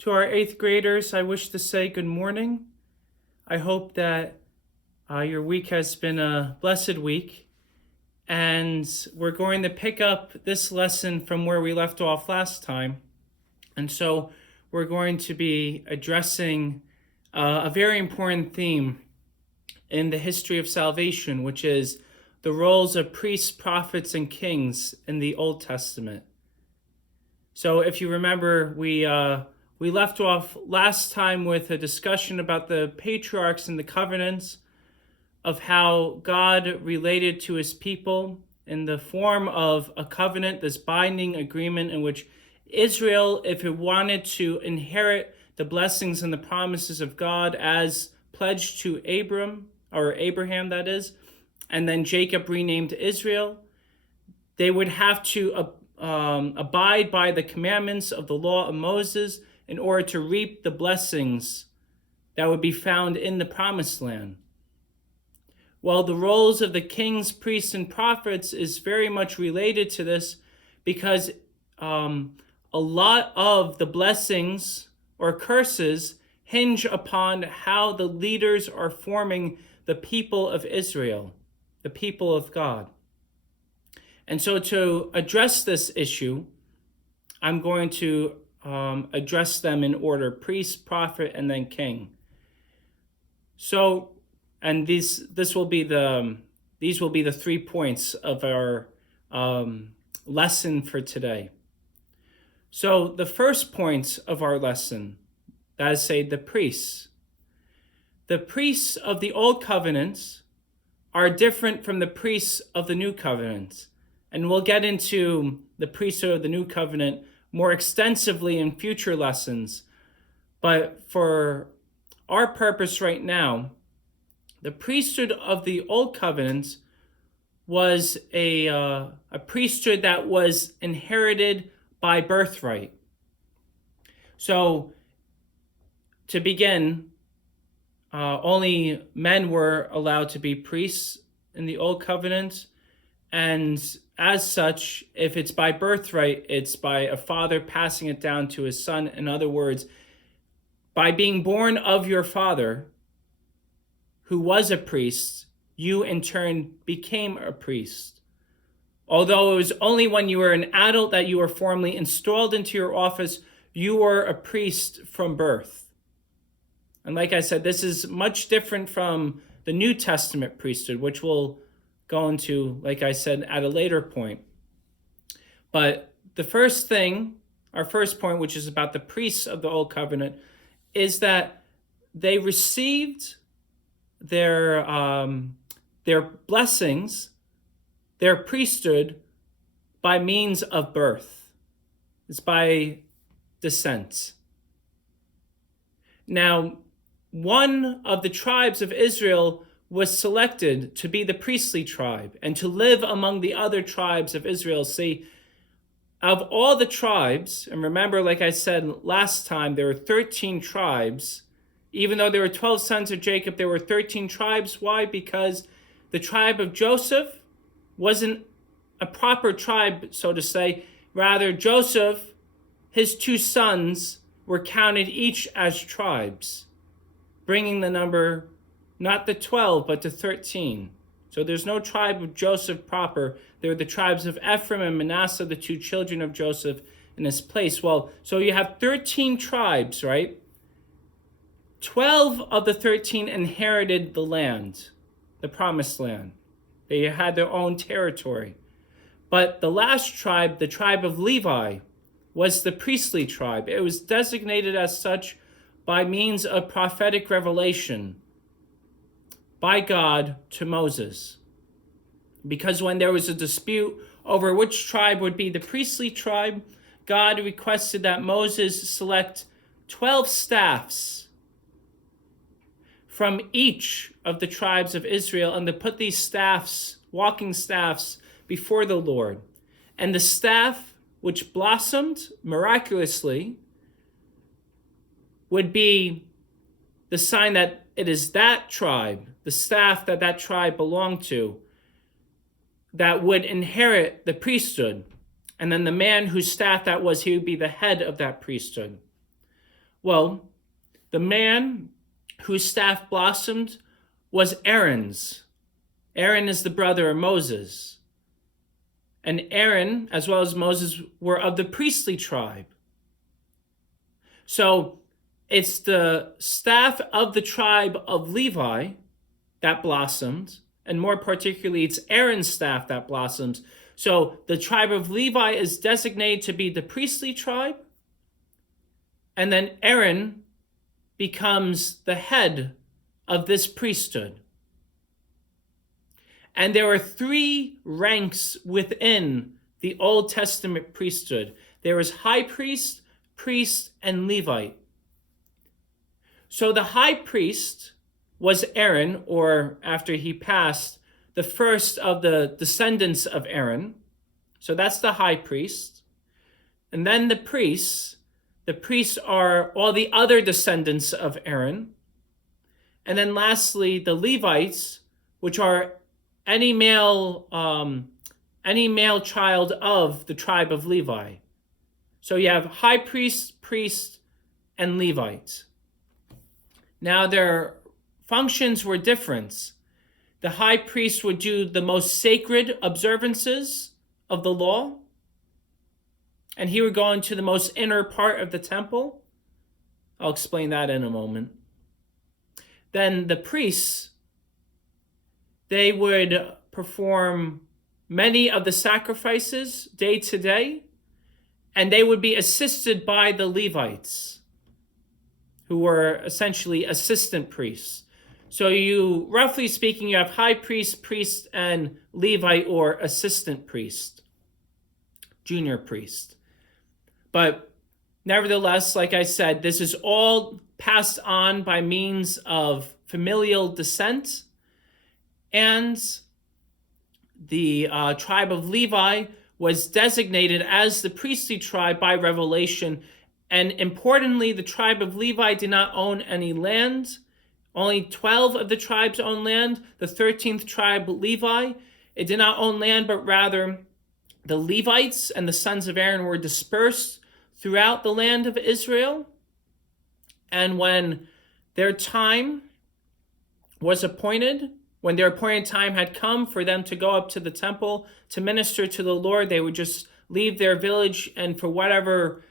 To our eighth graders, I wish to say good morning. I hope that your week has been a blessed week. And we're going to pick up this lesson from where we left off last time. And so we're going to be addressing a very important theme in the history of salvation, which is the roles of priests, prophets, and kings in the Old Testament. So if you remember, we left off last time with a discussion about the patriarchs and the covenants, of how God related to his people in the form of a covenant, this binding agreement in which Israel, if it wanted to inherit the blessings and the promises of God as pledged to Abraham, that is, and then Jacob renamed Israel, they would have to abide by the commandments of the law of Moses in order to reap the blessings that would be found in the promised land. Well, the roles of the kings, priests, and prophets is very much related to this because a lot of the blessings or curses hinge upon how the leaders are forming the people of Israel, the people of God. And so to address this issue, I'm going to address them in order: priest, prophet, and then king. So, and these will be the 3 points of our lesson for today. So the first point of our lesson, that is, say, the priests. The priests of the Old Covenant are different from the priests of the New Covenant. And we'll get into the priesthood of the New Covenant more extensively in future lessons. But for our purpose right now, the priesthood of the Old Covenant was a priesthood that was inherited by birthright. So, to begin, only men were allowed to be priests in the Old Covenant, and as such, if it's by birthright, it's by a father passing it down to his son. In other words, by being born of your father, who was a priest, you in turn became a priest. Although it was only when you were an adult that you were formally installed into your office, you were a priest from birth. And like I said, this is much different from the New Testament priesthood, which we'll go into, like I said, at a later point. But the first thing, our first point, which is about the priests of the Old Covenant, is that they received their blessings, their priesthood, by means of birth. It's by descent. Now, one of the tribes of Israel was selected to be the priestly tribe and to live among the other tribes of Israel. See, of all the tribes, and remember, like I said last time, there were 13 tribes. Even though there were 12 sons of Jacob, there were 13 tribes. Why? Because the tribe of Joseph wasn't a proper tribe, so to say. Rather, Joseph, his 2 sons, were counted each as tribes, bringing the number not to 12, but to 13. So there's no tribe of Joseph proper. There are the tribes of Ephraim and Manasseh, the 2 children of Joseph, in his place. Well, so you have 13 tribes, right? 12 of the 13 inherited the land, the promised land. They had their own territory. But the last tribe, the tribe of Levi, was the priestly tribe. It was designated as such by means of prophetic revelation by God to Moses. Because when there was a dispute over which tribe would be the priestly tribe, God requested that Moses select 12 staffs from each of the tribes of Israel and to put these staffs, walking staffs, before the Lord. And the staff which blossomed miraculously would be the sign that it is that tribe, the staff that that tribe belonged to, that would inherit the priesthood. And then the man whose staff that was, he would be the head of that priesthood. Well, the man whose staff blossomed was Aaron's. Aaron is the brother of Moses. And Aaron, as well as Moses, were of the priestly tribe. So it's the staff of the tribe of Levi that blossomed, and more particularly, it's Aaron's staff that blossoms. So the tribe of Levi is designated to be the priestly tribe, and then Aaron becomes the head of this priesthood. And there are three ranks within the Old Testament priesthood. There is high priest, priest, and Levite. So the high priest was Aaron, or after he passed, the first of the descendants of Aaron. So that's the high priest. And then the priests are all the other descendants of Aaron. And then lastly, the Levites, which are any male child of the tribe of Levi. So you have high priest, priest, and Levites. Now their functions were different. The high priest would do the most sacred observances of the law, and he would go into the most inner part of the temple. I'll explain that in a moment. Then the priests, they would perform many of the sacrifices day to day, and they would be assisted by the Levites, who were essentially assistant priests. So you, roughly speaking, you have high priest, priest, and Levite, or assistant priest, junior priest. But nevertheless, like I said, this is all passed on by means of familial descent. And the tribe of Levi was designated as the priestly tribe by revelation. And importantly, the tribe of Levi did not own any land. Only 12 of the tribes owned land. The 13th tribe, Levi, it did not own land, but rather the Levites and the sons of Aaron were dispersed throughout the land of Israel. And when their time was appointed, when their appointed time had come for them to go up to the temple to minister to the Lord, they would just leave their village, and for whatever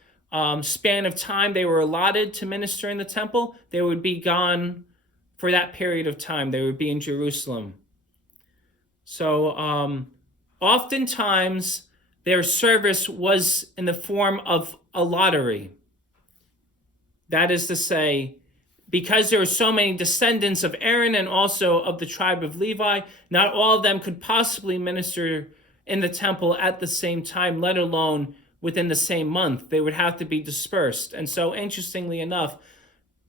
span of time they were allotted to minister in the temple, they would be gone for that period of time. They would be in Jerusalem. So oftentimes their service was in the form of a lottery. That is to say, because there were so many descendants of Aaron and also of the tribe of Levi, not all of them could possibly minister in the temple at the same time, let alone within the same month. They would have to be dispersed. And so, interestingly enough,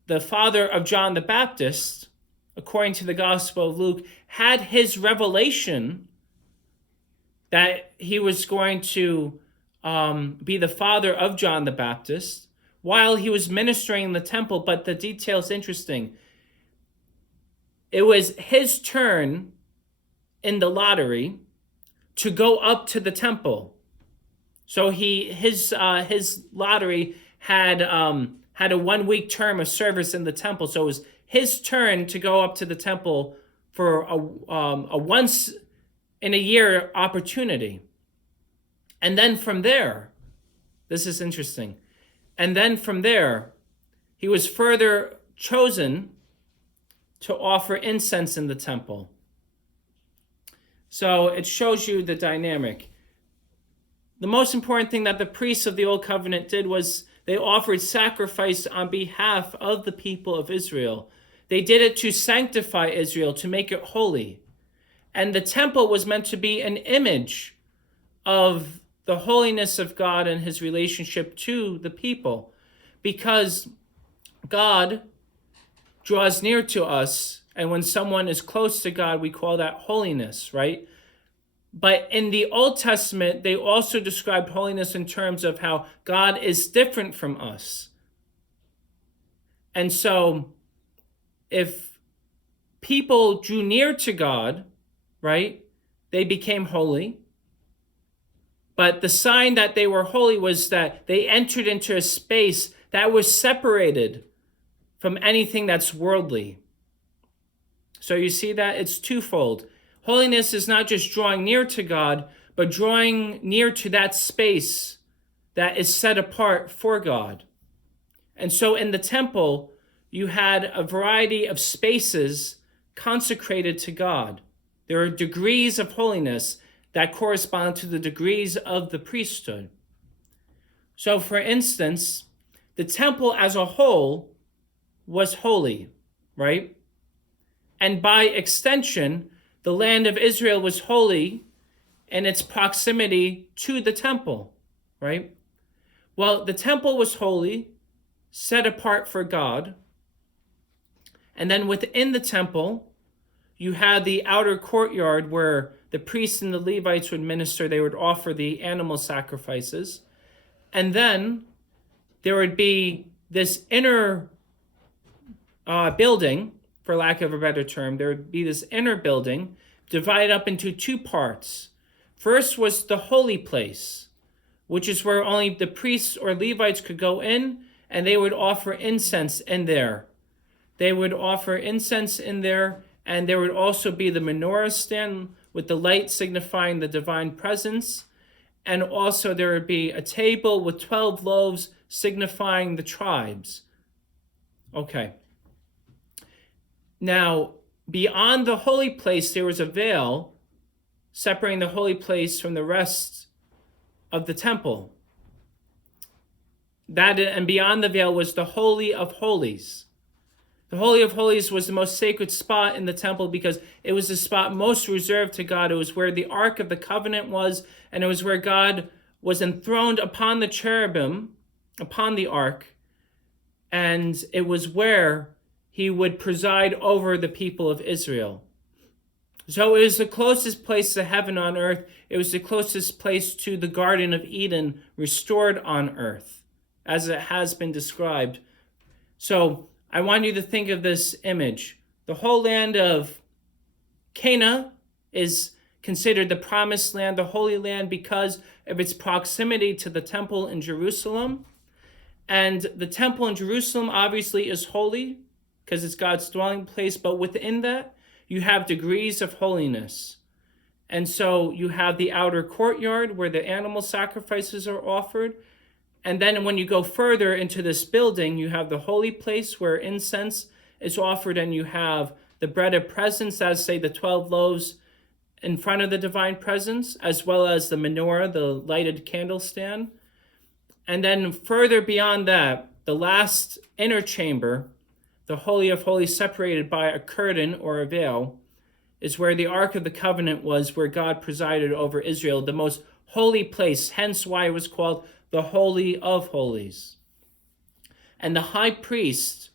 the father of John the Baptist, according to the Gospel of Luke, had his revelation that he was going to be the father of John the Baptist while he was ministering in the temple. But the detail's interesting. It was his turn in the lottery to go up to the temple. So his lottery had a 1 week term of service in the temple. So it was his turn to go up to the temple for a once in a year opportunity. And then from there, this is interesting. And then from there, he was further chosen to offer incense in the temple. So it shows you the dynamic. The most important thing that the priests of the Old Covenant did was they offered sacrifice on behalf of the people of Israel. They did it to sanctify Israel, to make it holy. And the temple was meant to be an image of the holiness of God and his relationship to the people, because God draws near to us, and when someone is close to God, we call that holiness, right? But in the Old Testament, they also described holiness in terms of how God is different from us. And so if people drew near to God, right, they became holy. But the sign that they were holy was that they entered into a space that was separated from anything that's worldly. So you see that it's twofold. Holiness is not just drawing near to God, but drawing near to that space that is set apart for God. And so in the temple, you had a variety of spaces consecrated to God. There are degrees of holiness that correspond to the degrees of the priesthood. So for instance, the temple as a whole was holy, right? And by extension, the land of Israel was holy in its proximity to the temple, right? Well, the temple was holy, set apart for God. And then within the temple, you had the outer courtyard where the priests and the Levites would minister. They would offer the animal sacrifices. And then there would be this inner building, for lack of a better term. There would be this inner building divided up into two parts. First was the holy place, which is where only the priests or Levites could go in, and they would offer incense in there. They would offer incense in there, and there would also be the menorah stand with the light signifying the divine presence. And also there would be a table with 12 loaves signifying the tribes. Okay. Now, beyond the holy place, there was a veil separating the holy place from the rest of the temple. That, and beyond the veil was the Holy of Holies. The Holy of Holies was the most sacred spot in the temple because it was the spot most reserved to God. It was where the Ark of the Covenant was, and it was where God was enthroned upon the cherubim, upon the Ark, and it was where he would preside over the people of Israel. So it was the closest place to heaven on earth. It was the closest place to the Garden of Eden restored on earth, as it has been described. So I want you to think of this image. The whole land of Canaan is considered the promised land, the Holy Land, because of its proximity to the temple in Jerusalem. And the temple in Jerusalem obviously is holy because it's God's dwelling place, but within that, you have degrees of holiness. And so you have the outer courtyard where the animal sacrifices are offered. And then when you go further into this building, you have the holy place where incense is offered, and you have the bread of presence, as say the 12 loaves in front of the divine presence, as well as the menorah, the lighted candle stand. And then further beyond that, the last inner chamber, the Holy of Holies separated by a curtain or a veil, is where the Ark of the Covenant was, where God presided over Israel, the most holy place, hence why it was called the Holy of Holies. And the high priest,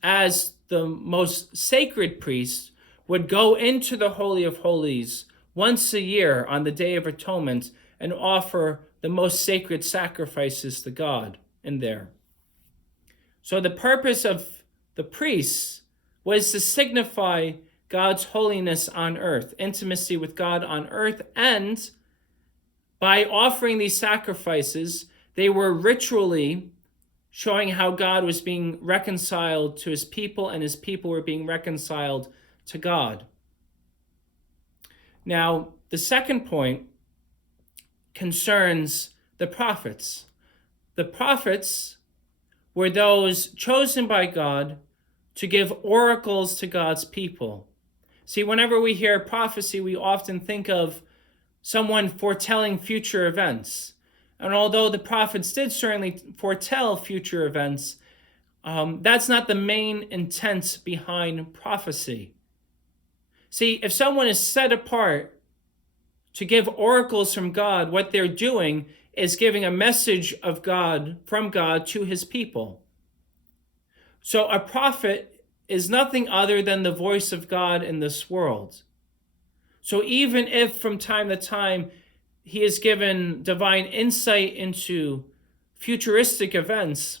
as the most sacred priest, would go into the Holy of Holies once a year on the Day of Atonement and offer the most sacred sacrifices to God in there. So the purpose of the priests was to signify God's holiness on earth, intimacy with God on earth, and by offering these sacrifices, they were ritually showing how God was being reconciled to his people and his people were being reconciled to God. Now, the second point concerns the prophets. The prophets were those chosen by God to give oracles to God's people. See, whenever we hear prophecy, we often think of someone foretelling future events. And although the prophets did certainly foretell future events, that's not the main intent behind prophecy. See, if someone is set apart to give oracles from God, what they're doing is giving a message of God, from God, to his people. So a prophet is nothing other than the voice of God in this world. So even if from time to time he is given divine insight into futuristic events,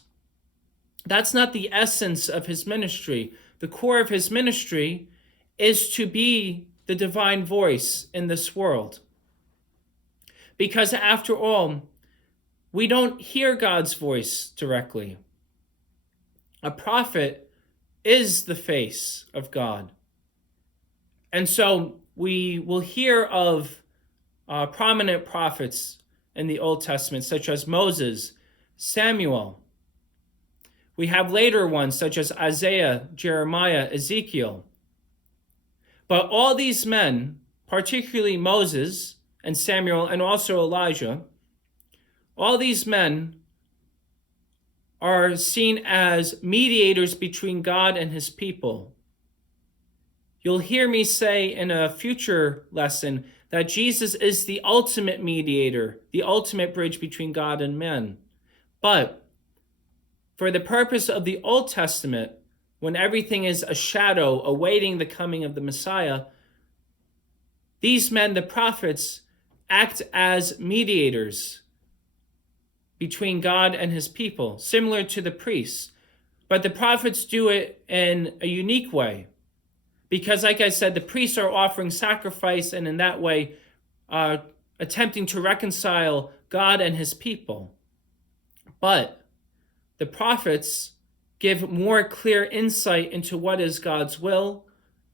that's not the essence of his ministry. The core of his ministry is to be the divine voice in this world. Because after all, we don't hear God's voice directly. a prophet is the face of God. And so we will hear of prominent prophets in the Old Testament, such as Moses, Samuel. We have later ones, such as Isaiah, Jeremiah, Ezekiel. But all these men, particularly Moses and Samuel and also Elijah, all these men are seen as mediators between God and his people. You'll hear me say in a future lesson that Jesus is the ultimate mediator, the ultimate bridge between God and men. But for the purpose of the Old Testament, when everything is a shadow awaiting the coming of the Messiah, these men, the prophets, act as mediators between God and his people, similar to the priests. But the prophets do it in a unique way. Because, like I said, the priests are offering sacrifice and in that way attempting to reconcile God and his people. But the prophets give more clear insight into what is God's will,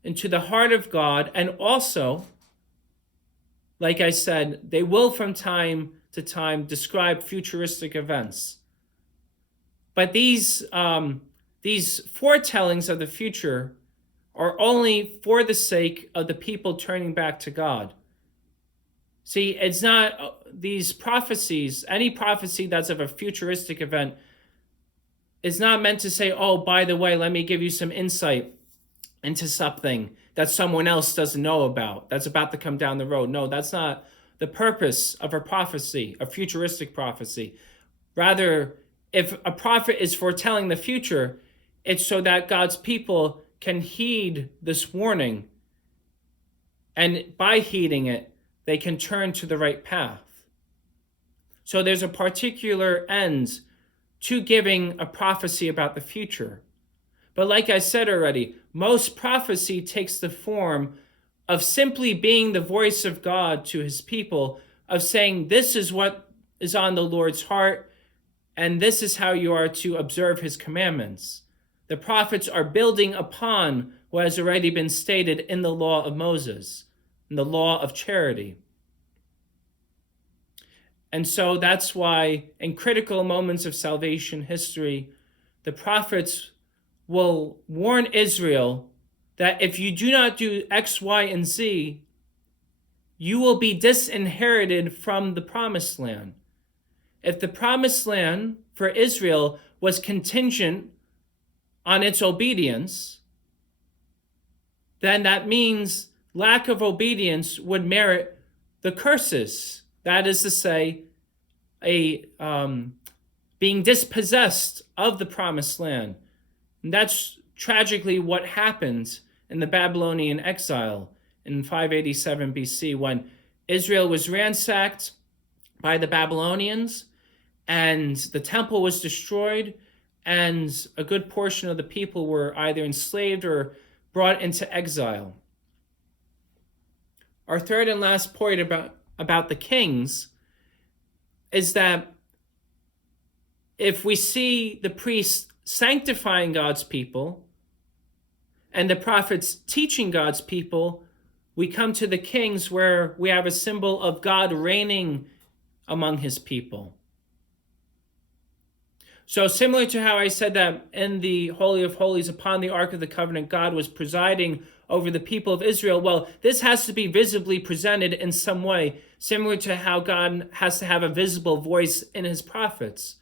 into the heart of God, and also, like I said, they will from time to time describe futuristic events. But these foretellings of the future are only for the sake of the people turning back to God. See, it's not these prophecies, any prophecy that's of a futuristic event is not meant to say, oh, by the way, let me give you some insight into something that someone else doesn't know about, that's about to come down the road. No, that's not the purpose of a prophecy, a futuristic prophecy. Rather, if a prophet is foretelling the future, it's so that God's people can heed this warning. And by heeding it, they can turn to the right path. So there's a particular end to giving a prophecy about the future. But like I said already, most prophecy takes the form of simply being the voice of God to his people, of saying, this is what is on the Lord's heart, and this is how you are to observe his commandments. The prophets are building upon what has already been stated in the law of Moses, in the law of charity. And so that's why in critical moments of salvation history, the prophets will warn Israel that if you do not do X, Y, and Z, you will be disinherited from the promised land. If the promised land for Israel was contingent on its obedience, then that means lack of obedience would merit the curses. That is to say, being dispossessed of the promised land. And that's tragically what happened in the Babylonian exile in 587 BC, when Israel was ransacked by the Babylonians and the temple was destroyed, and a good portion of the people were either enslaved or brought into exile. Our third and last point about the kings is that if we see the priests sanctifying God's people and the prophets teaching God's people, we come to the kings where we have a symbol of God reigning among his people. So similar to how I said that in the Holy of Holies upon the Ark of the Covenant, God was presiding over the people of Israel. Well, this has to be visibly presented in some way, similar to how God has to have a visible voice in his prophets.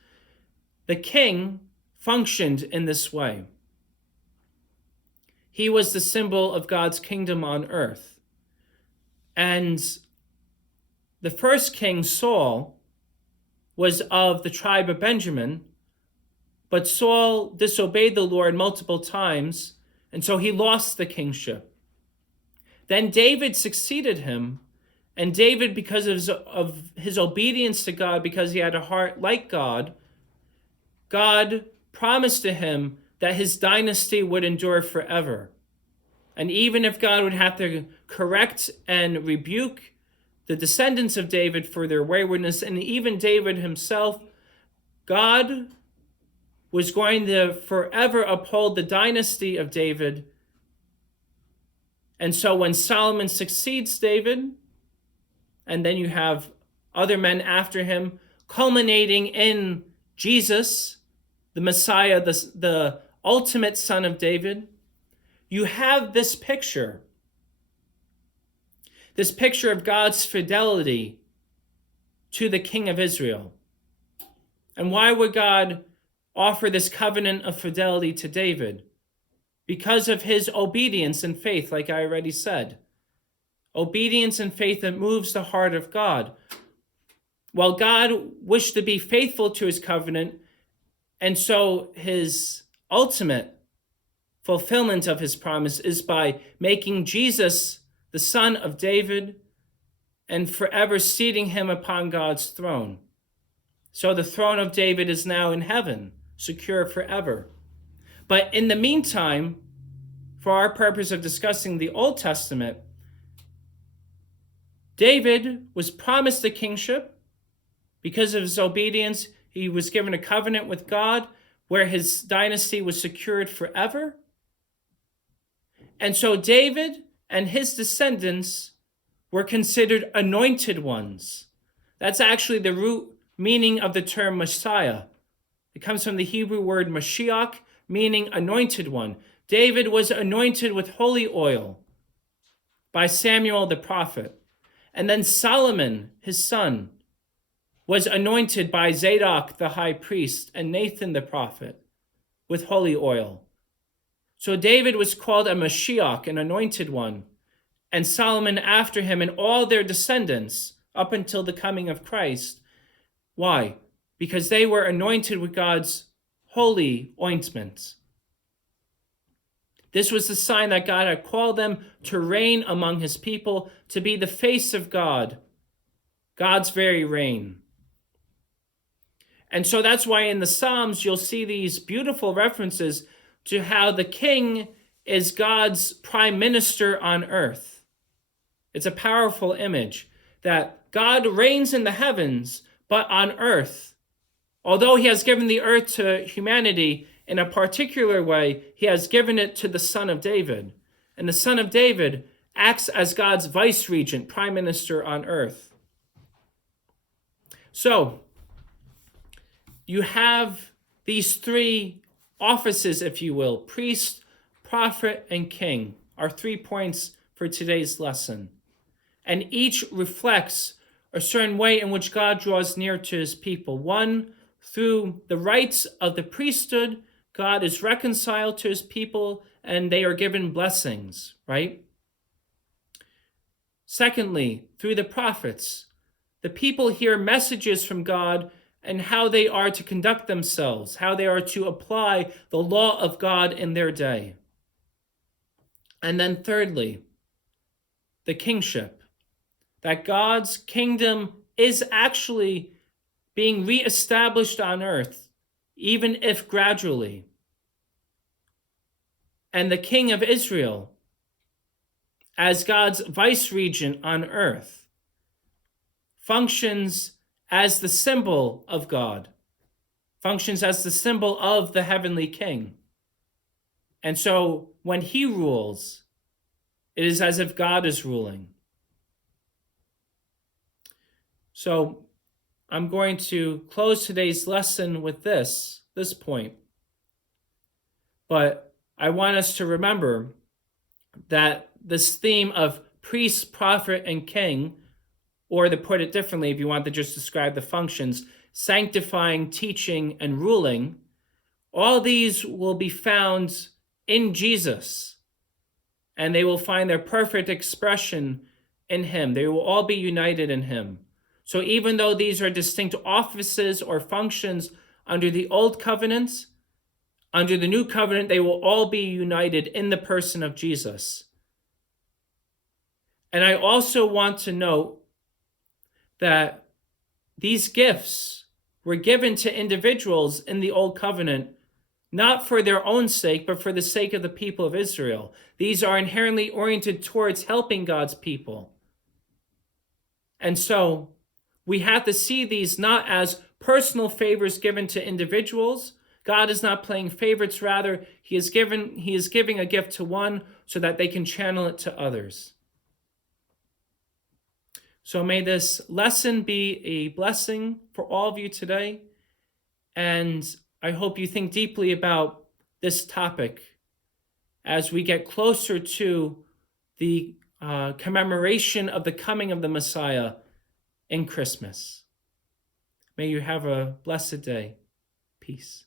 The king functioned in this way. He was the symbol of God's kingdom on earth. And the first king, Saul, was of the tribe of Benjamin, but Saul disobeyed the Lord multiple times, and so he lost the kingship. Then David succeeded him, and David, because of his obedience to God, because he had a heart like God, God promised to him that his dynasty would endure forever. And even if God would have to correct and rebuke the descendants of David for their waywardness, and even David himself, God was going to forever uphold the dynasty of David. And so when Solomon succeeds David, and then you have other men after him, culminating in Jesus, the Messiah, the ultimate son of David, you have this picture of God's fidelity to the king of Israel. And why would God offer this covenant of fidelity to David? Because of his obedience and faith, like I already said. Obedience and faith that moves the heart of God. Well, God wished to be faithful to his covenant, and so his ultimate fulfillment of his promise is by making Jesus the son of David and forever seating him upon God's throne. So the throne of David is now in heaven, secure forever. But in the meantime, for our purpose of discussing the Old Testament, David was promised the kingship. Because of his obedience, he was given a covenant with God where his dynasty was secured forever. And so David and his descendants were considered anointed ones. That's actually the root meaning of the term Messiah. It comes from the Hebrew word Mashiach, meaning anointed one. David was anointed with holy oil by Samuel the prophet. And then Solomon, his son, was anointed by Zadok the high priest and Nathan the prophet with holy oil. So David was called a Mashiach, an anointed one, and Solomon after him and all their descendants up until the coming of Christ. Why? Because they were anointed with God's holy ointment. This was the sign that God had called them to reign among his people, to be the face of God, God's very reign. And so that's why in the Psalms you'll see these beautiful references to how the king is God's prime minister on earth. It's a powerful image that God reigns in the heavens, but on earth, although he has given the earth to humanity in a particular way, he has given it to the son of David. And the son of David acts as God's vice regent, prime minister on earth. So, you have these three offices, if you will, priest, prophet, and king, are 3 points for today's lesson. And each reflects a certain way in which God draws near to his people. One, through the rites of the priesthood, God is reconciled to his people and they are given blessings, right? Secondly, through the prophets, the people hear messages from God and how they are to conduct themselves, how they are to apply the law of God in their day. And then thirdly, the kingship, that God's kingdom is actually being reestablished on earth, even if gradually. And the king of Israel, as God's vice regent on earth, functions as the symbol of God, functions as the symbol of the heavenly king. And so when he rules, it is as if God is ruling. So I'm going to close today's lesson with this point. But I want us to remember that this theme of priest, prophet, and king, or to put it differently, if you want to just describe the functions, sanctifying, teaching, and ruling, all these will be found in Jesus, and they will find their perfect expression in him. They will all be united in him. So even though these are distinct offices or functions under the Old Covenant, under the New Covenant, they will all be united in the person of Jesus. And I also want to note that these gifts were given to individuals in the Old Covenant, not for their own sake, but for the sake of the people of Israel. These are inherently oriented towards helping God's people. And so we have to see these not as personal favors given to individuals, God is not playing favorites. Rather, he is giving a gift to one so that they can channel it to others. So may this lesson be a blessing for all of you today. And I hope you think deeply about this topic as we get closer to the commemoration of the coming of the Messiah in Christmas. May you have a blessed day. Peace.